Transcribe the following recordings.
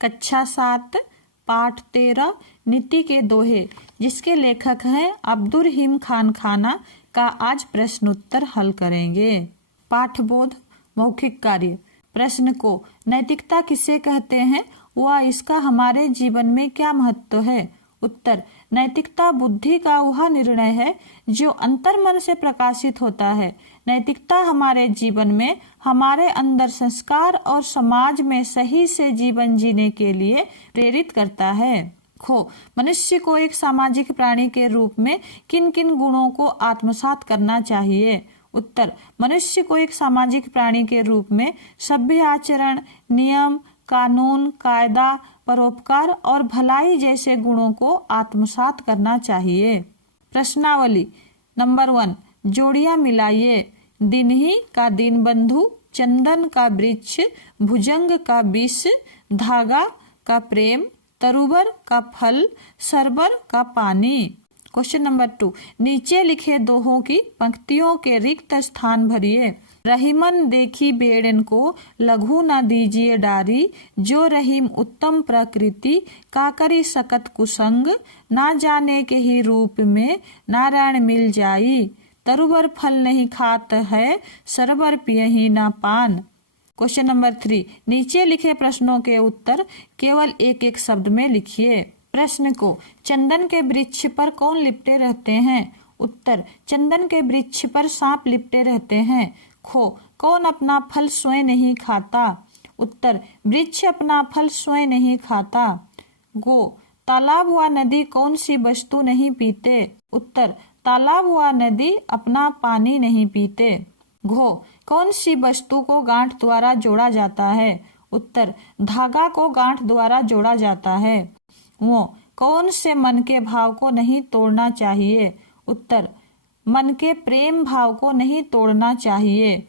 कक्षा 7 पाठ 13 नीति के दोहे, जिसके लेखक हैं अब्दुल रहीम खान खाना का आज प्रश्न उत्तर हल करेंगे। पाठबोध मौखिक कार्य। प्रश्न को नैतिकता किसे कहते हैं व इसका हमारे जीवन में क्या महत्व है। उत्तर, नैतिकता बुद्धि का वह निर्णय है जो अंतर्मन से प्रकाशित होता है। नैतिकता हमारे जीवन में हमारे अंदर संस्कार और समाज में सही से जीवन जीने के लिए प्रेरित करता है। खो, मनुष्य को एक सामाजिक प्राणी के रूप में किन किन गुणों को आत्मसात करना चाहिए। उत्तर, मनुष्य को एक सामाजिक प्राणी के रूप में सभ्य आचरण, नियम, कानून, कायदा, परोपकार और भलाई जैसे गुणों को आत्मसात करना चाहिए। प्रश्नावली। नंबर 1, जोड़ियां मिलाइए। दिनही का दीन बंधु, चंदन का वृक्ष, भुजंग का विष, धागा का प्रेम, तरुबर का फल, सरबर का पानी। क्वेश्चन नंबर 2, नीचे लिखे दोहों की पंक्तियों के रिक्त स्थान भरिए। रहीमन देखी बेड़न को लघु न दीजिए डारी, जो रहीम उत्तम प्रकृति का करी सकत कुसंग, ना जाने के ही रूप में नारायण मिल जाई, तरुबर फल नहीं खात है, सरबर पियही ना पान। क्वेश्चन नंबर 3, नीचे लिखे प्रश्नों के उत्तर केवल एक एक शब्द में लिखिए। प्रश्न को, चंदन के वृक्ष पर कौन लिपटे रहते हैं। उत्तर, चंदन के वृक्ष पर सांप लिपटे रहते हैं। खो, कौन अपना फल स्वयं नहीं खाता। उत्तर, वृक्ष अपना फल स्वयं नहीं खाता। गो, तालाब व नदी कौन सी वस्तु नहीं पीते। उत्तर, तालाब व नदी अपना पानी नहीं पीते। घो, कौन सी वस्तु को गांठ द्वारा जोड़ा जाता है। उत्तर, धागा को गांठ द्वारा जोड़ा जाता है। वो, कौन से मन के भाव को नहीं तोड़ना चाहिए। उत्तर, मन के प्रेम भाव को नहीं तोड़ना चाहिए।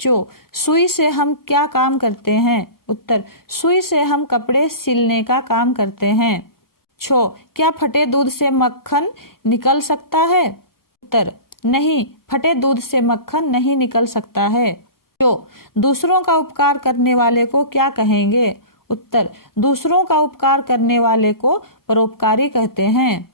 चो, सुई से हम क्या काम करते हैं। उत्तर, सुई से हम कपड़े सिलने का काम करते हैं। छो, क्या फटे दूध से मक्खन निकल सकता है। उत्तर, नहीं, फटे दूध से मक्खन नहीं निकल सकता है। चो, दूसरों का उपकार करने वाले को क्या कहेंगे। उत्तर, दूसरों का उपकार करने वाले को परोपकारी कहते हैं।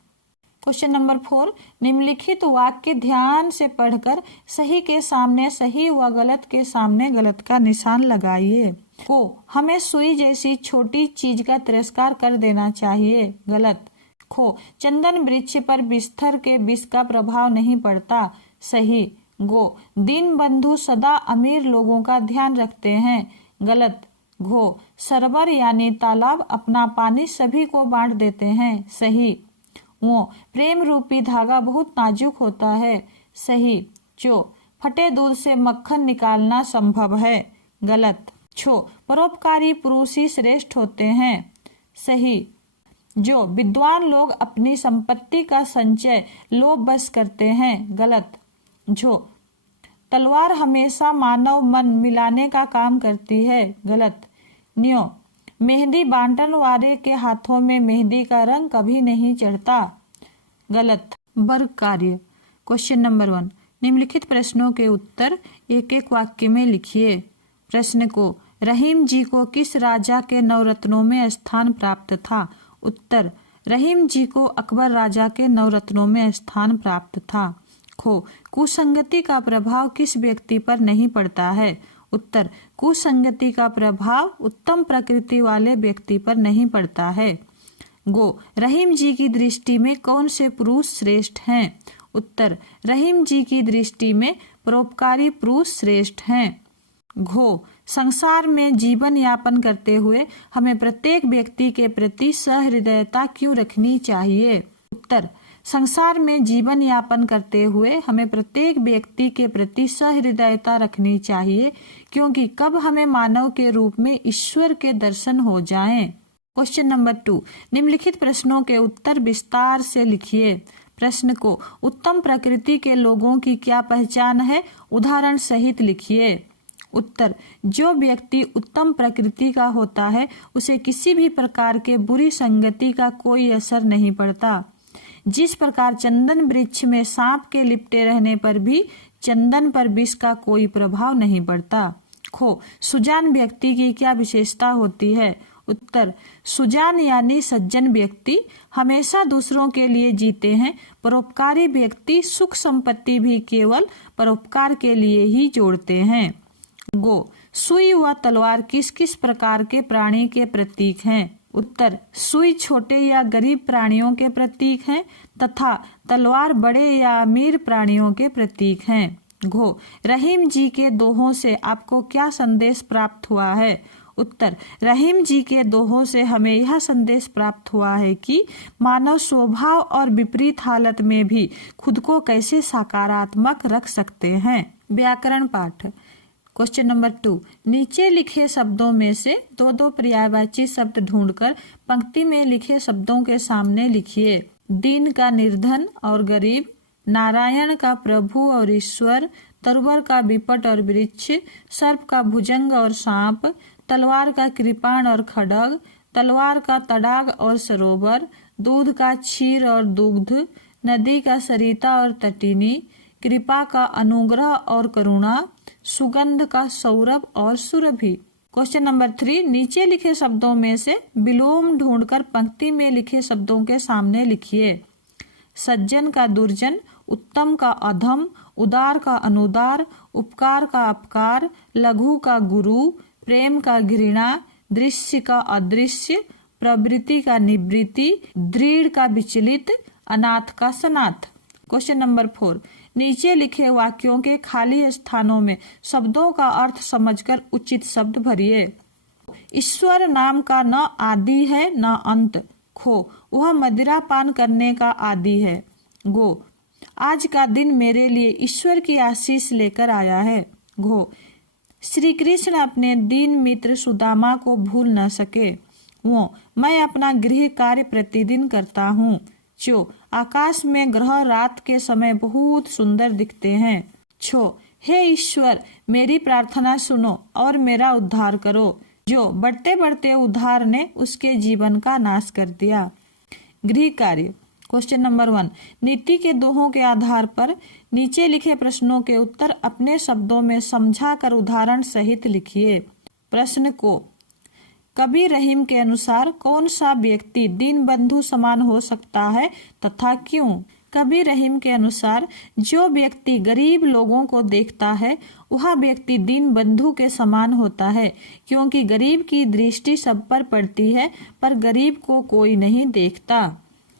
क्वेश्चन नंबर 4, निम्नलिखित वाक्य ध्यान से पढ़कर सही के सामने सही व गलत के सामने गलत का निशान लगाइए। को, हमें सुई जैसी छोटी चीज का तिरस्कार कर देना चाहिए। गलत। खो, चंदन वृक्ष पर बिस्तर के विष का प्रभाव नहीं पड़ता। सही। गो, दीन बंधु सदा अमीर लोगों का ध्यान रखते हैं। गलत। घो, सरबर यानी तालाब अपना पानी सभी को बांट देते हैं। सही। वो, प्रेम रूपी धागा बहुत नाजुक होता है। सही। चो, फटे दूध से मक्खन निकालना संभव है। गलत। छो, परोपकारी पुरुष ही श्रेष्ठ होते हैं। सही। जो, विद्वान लोग अपनी संपत्ति का संचय लोभ बस करते हैं। गलत। झो, तलवार हमेशा मानव मन मिलाने का काम करती है। गलत। न्यो, मेहंदी बांटन वाले के हाथों में मेहंदी का रंग कभी नहीं चढ़ता। गलत। वर्ग कार्य। क्वेश्चन नंबर 1, निम्नलिखित प्रश्नों के उत्तर एक एक वाक्य में लिखिए। प्रश्न को, रहीम जी को किस राजा के नवरत्नों में स्थान प्राप्त था। उत्तर, रहीम जी को अकबर राजा के नवरत्नों में स्थान प्राप्त था। खो, कुसंगति का प्रभाव किस व्यक्ति पर नहीं पड़ता है। उत्तर, कुसंगति का प्रभाव उत्तम प्रकृति वाले व्यक्ति पर नहीं पड़ता है। गो, रहीम जी की दृष्टि में कौन से पुरुष श्रेष्ठ हैं। उत्तर, रहीम जी की दृष्टि में परोपकारी पुरुष श्रेष्ठ हैं। घो, संसार में जीवन यापन करते हुए हमें प्रत्येक व्यक्ति के प्रति सहृदयता क्यों रखनी चाहिए। उत्तर, संसार में जीवन यापन करते हुए हमें प्रत्येक व्यक्ति के प्रति सहृदयता रखनी चाहिए, क्योंकि कब हमें मानव के रूप में ईश्वर के दर्शन हो जाएं। क्वेश्चन नंबर 2, निम्नलिखित प्रश्नों के उत्तर विस्तार से लिखिए। प्रश्न को, उत्तम प्रकृति के लोगों की क्या पहचान है, उदाहरण सहित लिखिए। उत्तर, जो व्यक्ति उत्तम प्रकृति का होता है उसे किसी भी प्रकार के बुरी संगति का कोई असर नहीं पड़ता। जिस प्रकार चंदन वृक्ष में सांप के लिपटे रहने पर भी चंदन पर विष का कोई प्रभाव नहीं पड़ता। खो, सुजान व्यक्ति की क्या विशेषता होती है। उत्तर, सुजान यानी सज्जन व्यक्ति हमेशा दूसरों के लिए जीते हैं। परोपकारी व्यक्ति सुख संपत्ति भी केवल परोपकार के लिए ही जोड़ते हैं। गो, सुई व तलवार किस किस प्रकार के प्राणी के प्रतीक हैं? उत्तर, सुई छोटे या गरीब प्राणियों के प्रतीक हैं तथा तलवार बड़े या अमीर प्राणियों के प्रतीक हैं। घो, रहीम जी के दोहों से आपको क्या संदेश प्राप्त हुआ है? उत्तर, रहीम जी के दोहों से हमें यह संदेश प्राप्त हुआ है कि मानव स्वभाव और विपरीत हालत में भी खुद को कैसे सकारात्मक रख सकते हैं। व्याकरण पाठ। क्वेश्चन नंबर 2, नीचे लिखे शब्दों में से दो दो पर्यायवाची शब्द ढूंढकर पंक्ति में लिखे शब्दों के सामने लिखिए। दीन का निर्धन और गरीब, नारायण का प्रभु और ईश्वर, तरुवर का विपट और वृक्ष, सर्प का भुजंग और सांप, तलवार का कृपाण और खड्ग, तलवार का तड़ाग और सरोवर, दूध का क्षीर और दुग्ध, नदी का सरिता और तटिनी, कृपा का अनुग्रह और करुणा, सुगंध का सौरभ और सुरभि। क्वेश्चन नंबर 3, नीचे लिखे शब्दों में से विलोम ढूंढकर पंक्ति में लिखे शब्दों के सामने लिखिए। सज्जन का दुर्जन, उत्तम का अधम, उदार का अनुदार, उपकार का अपकार, लघु का गुरु, प्रेम का घृणा, दृश्य का अदृश्य, प्रवृत्ति का निवृत्ति, दृढ़ का विचलित, अनाथ का सनाथ। क्वेश्चन नंबर 4, नीचे लिखे वाक्यों के खाली स्थानों में शब्दों का अर्थ समझकर उचित शब्द भरिए। ईश्वर नाम का न आदि है न अंत। खो, वह मदिरा पान करने का आदि है। गो, आज का दिन मेरे लिए ईश्वर की आशीष लेकर आया है। घो, श्री कृष्ण अपने दीन मित्र सुदामा को भूल न सके। वो, मैं अपना गृह कार्य प्रतिदिन करता हूँ। चो, आकाश में ग्रह रात के समय बहुत सुंदर दिखते हैं। छो, हे ईश्वर, मेरी प्रार्थना सुनो और मेरा उद्धार करो। जो बढ़ते बढ़ते उद्धार ने उसके जीवन का नाश कर दिया। गृह कार्य। क्वेश्चन नंबर 1, नीति के दोहों के आधार पर नीचे लिखे प्रश्नों के उत्तर अपने शब्दों में समझा कर उदाहरण सहित लिखिए। प्रश्न को, कबीर रहीम के अनुसार कौन सा व्यक्ति दीन बंधु समान हो सकता है तथा क्यों? कबीर रहीम के अनुसार जो व्यक्ति गरीब लोगों को देखता है वह व्यक्ति दीन बंधु के समान होता है, क्योंकि गरीब की दृष्टि सब पर पड़ती है पर गरीब को कोई नहीं देखता।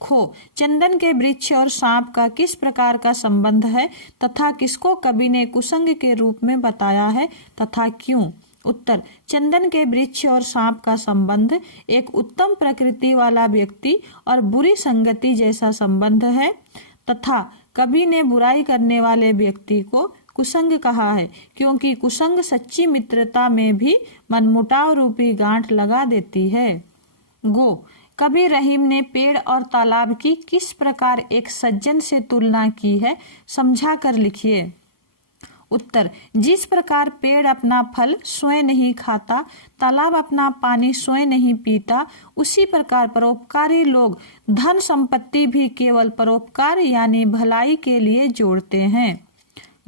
खो, चंदन के वृक्ष और सांप का किस प्रकार का संबंध है तथा किसको कवि ने कुसंग के रूप में बताया है तथा क्यों? उत्तर, चंदन के वृक्ष और सांप का संबंध एक उत्तम प्रकृति वाला व्यक्ति और बुरी संगति जैसा संबंध है तथा कवि ने बुराई करने वाले व्यक्ति को कुसंग कहा है, क्योंकि कुसंग सच्ची मित्रता में भी मनमुटाव रूपी गांठ लगा देती है। गो, कबीर रहीम ने पेड़ और तालाब की किस प्रकार एक सज्जन से तुलना की है, समझा कर लिखिए। उत्तर, जिस प्रकार पेड़ अपना फल स्वयं नहीं खाता, तालाब अपना पानी स्वयं नहीं पीता, उसी प्रकार परोपकारी लोग धन संपत्ति भी केवल परोपकार यानी भलाई के लिए जोड़ते हैं।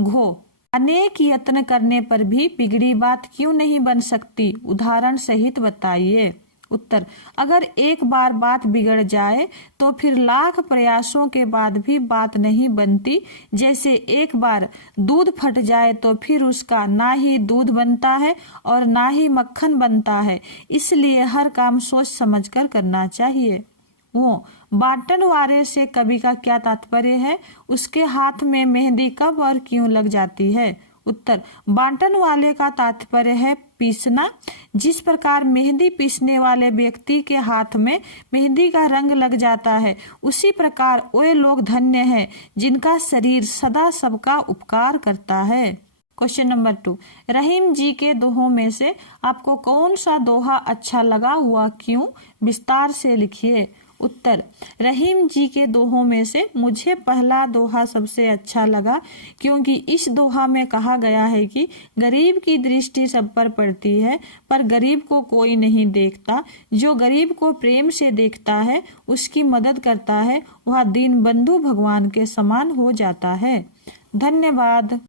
घो, अनेक यत्न करने पर भी बिगड़ी बात क्यों नहीं बन सकती, उदाहरण सहित बताइए। उत्तर, अगर एक बार बात बिगड़ जाए तो फिर लाख प्रयासों के बाद भी बात नहीं बनती। जैसे एक बार दूध फट जाए तो फिर उसका ना ही दूध बनता है और ना ही मक्खन बनता है। इसलिए हर काम सोच समझकर करना चाहिए। वो, बांटन वारे से कवि का क्या तात्पर्य है? उसके हाथ में मेहंदी कब और क्यों लग जाती है? उत्तर, बांटन वाले का तात्पर्य है पीसना। जिस प्रकार मेहंदी पीसने वाले व्यक्ति के हाथ में मेहंदी का रंग लग जाता है, उसी प्रकार वे लोग धन्य हैं जिनका शरीर सदा सबका उपकार करता है। क्वेश्चन नंबर 2, रहीम जी के दोहों में से आपको कौन सा दोहा अच्छा लगा, हुआ क्यों? विस्तार से लिखिए। उत्तर, रहीम जी के दोहों में से मुझे पहला दोहा सबसे अच्छा लगा, क्योंकि इस दोहा में कहा गया है कि गरीब की दृष्टि सब पर पड़ती है पर गरीब को कोई नहीं देखता। जो गरीब को प्रेम से देखता है, उसकी मदद करता है, वह दीन बंधु भगवान के समान हो जाता है। धन्यवाद।